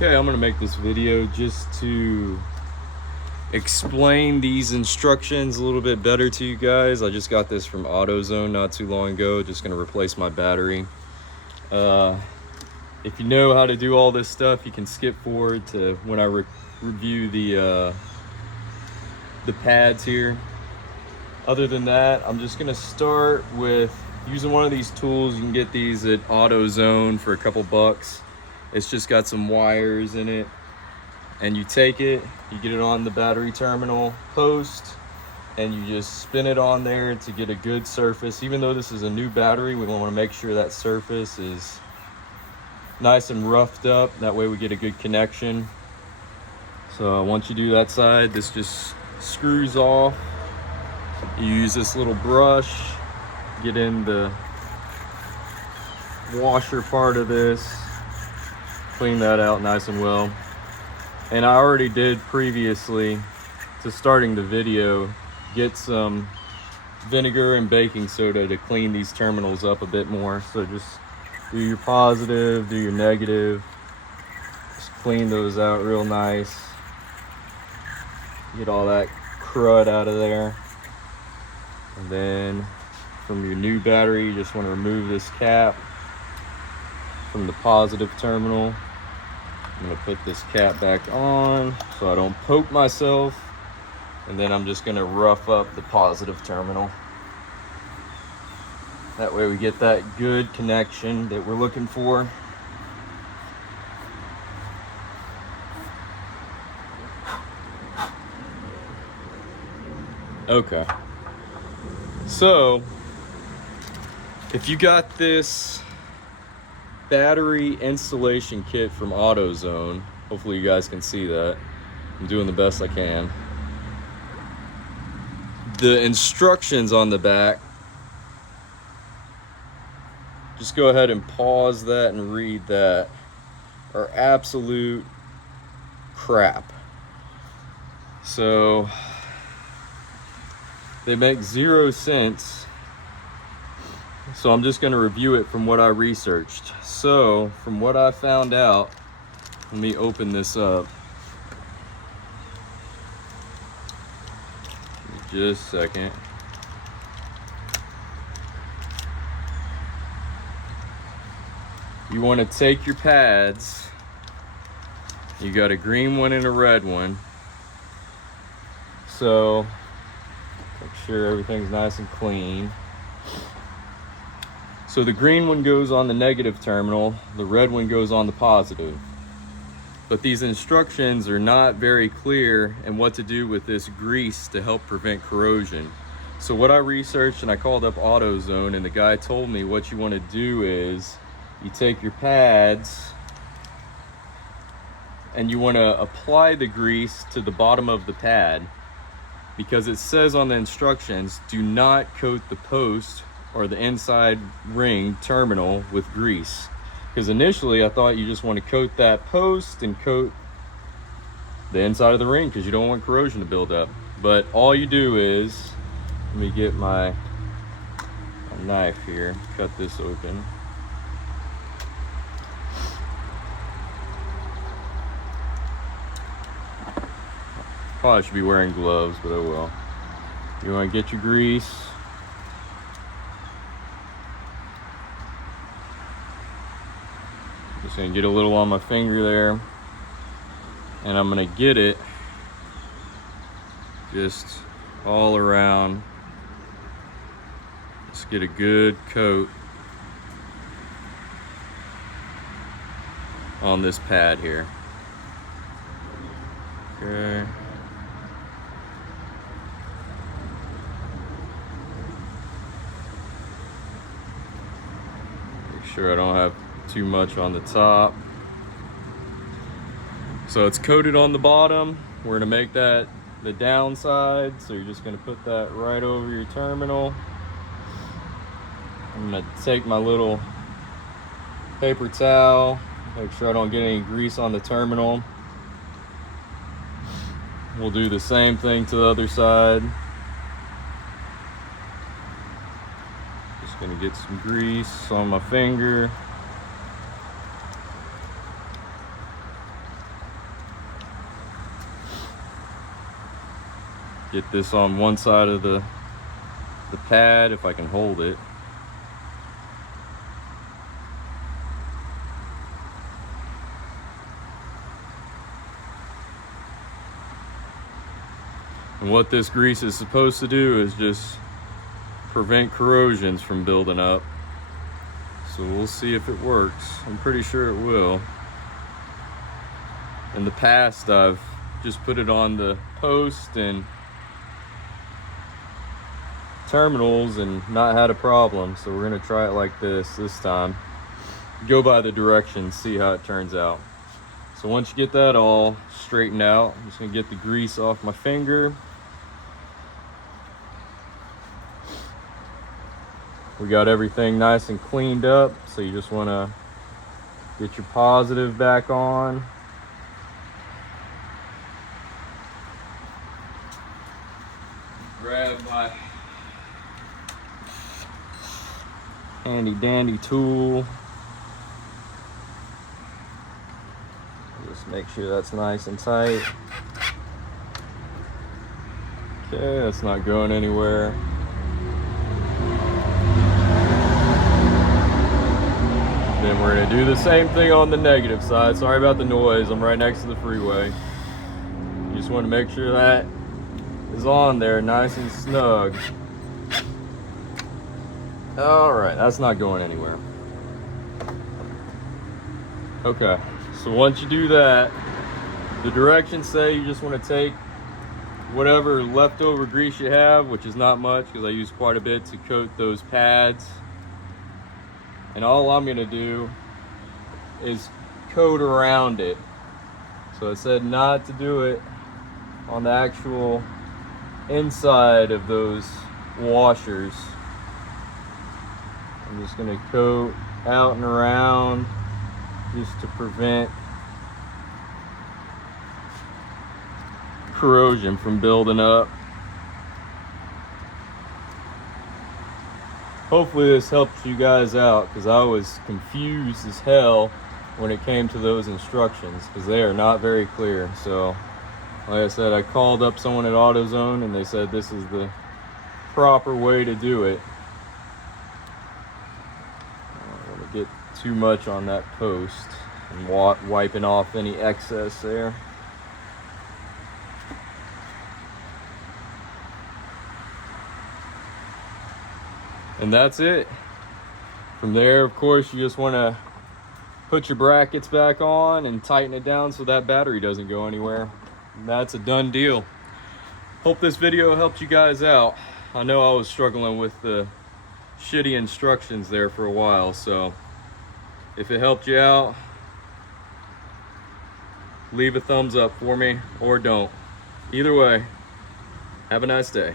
Okay, I'm gonna make this video just to explain these instructions a little bit better to you guys. I just got this from AutoZone not too long ago. Just gonna replace my battery. If you know how to do all this stuff, you can skip forward to when I review the pads here. Other than that, I'm just gonna start with using one of these tools. You can get these at AutoZone for a couple bucks. It's just got some wires in it, and you take it, you get it on the battery terminal post, and you just spin it on there to get a good surface. Even though this is a new battery, we want to make sure that surface is nice and roughed up. That way we get a good connection. So once you do that side, this just screws off. You use this little brush, get in the washer part of this, clean that out nice and well. And I already did previously to starting the video, get some vinegar and baking soda to clean these terminals up a bit more. So just do your positive, do your negative, just clean those out real nice. Get all that crud out of there. And then from your new battery, you just want to remove this cap from the positive terminal. I'm gonna put this cap back on so I don't poke myself. And then I'm just gonna rough up the positive terminal. That way we get that good connection that we're looking for. Okay. So, if you got this battery installation kit from AutoZone, hopefully you guys can see that. I'm doing the best I can. The instructions on the back, just go ahead and pause that and read that, are absolute crap. So they make 0 sense. So I'm just going to review it from what I researched. So from what I found out, let me open this up. Just a second. You want to take your pads. You got a green one and a red one. So make sure everything's nice and clean. So the green one goes on the negative terminal, the red one goes on the positive. But these instructions are not very clear in what to do with this grease to help prevent corrosion. So what I researched, and I called up AutoZone, and the guy told me what you want to do is you take your pads and you want to apply the grease to the bottom of the pad, because it says on the instructions, do not coat the post or the inside ring terminal with grease. Because initially I thought you just want to coat that post and coat the inside of the ring because you don't want corrosion to build up. But all you do is, let me get my knife here, cut this open. Probably should be wearing gloves, but oh well. You want to get your grease. Just gonna get a little on my finger there, and I'm gonna get it just all around. Just get a good coat on this pad here. Okay. Make sure I don't have too much on the top. So it's coated on the bottom. We're gonna make that the downside. So you're just gonna put that right over your terminal. I'm gonna take my little paper towel, make sure I don't get any grease on the terminal. We'll do the same thing to the other side. Just gonna get some grease on my finger. Get this on one side of the pad if I can hold it. And what this grease is supposed to do is just prevent corrosions from building up. So we'll see if it works. I'm pretty sure it will. In the past, I've just put it on the post and terminals and not had a problem. So we're gonna try it like this time. Go by the directions, see how it turns out. So once you get that all straightened out, I'm just gonna get the grease off my finger. We got everything nice and cleaned up, so you just wanna get your positive back on. Grab my handy dandy tool. Just make sure that's nice and tight. Okay, that's not going anywhere. Then we're gonna do the same thing on the negative side. Sorry about the noise, I'm right next to the freeway. You just wanna make sure that is on there nice and snug. All right, that's not going anywhere. Okay, so once you do that, the directions say you just wanna take whatever leftover grease you have, which is not much because I use quite a bit to coat those pads. And all I'm gonna do is coat around it. So it said not to do it on the actual inside of those washers. I'm just gonna coat out and around just to prevent corrosion from building up. Hopefully this helps you guys out, because I was confused as hell when it came to those instructions, because they are not very clear. So like I said, I called up someone at AutoZone and they said this is the proper way to do it. I don't want to get too much on that post and wiping off any excess there. And that's it. From there, of course, you just want to put your brackets back on and tighten it down so that battery doesn't go anywhere. And that's a done deal. Hope this video helped you guys out. I know I was struggling with the shitty instructions there for a while, so if it helped you out, leave a thumbs up for me or don't. Either way, have a nice day.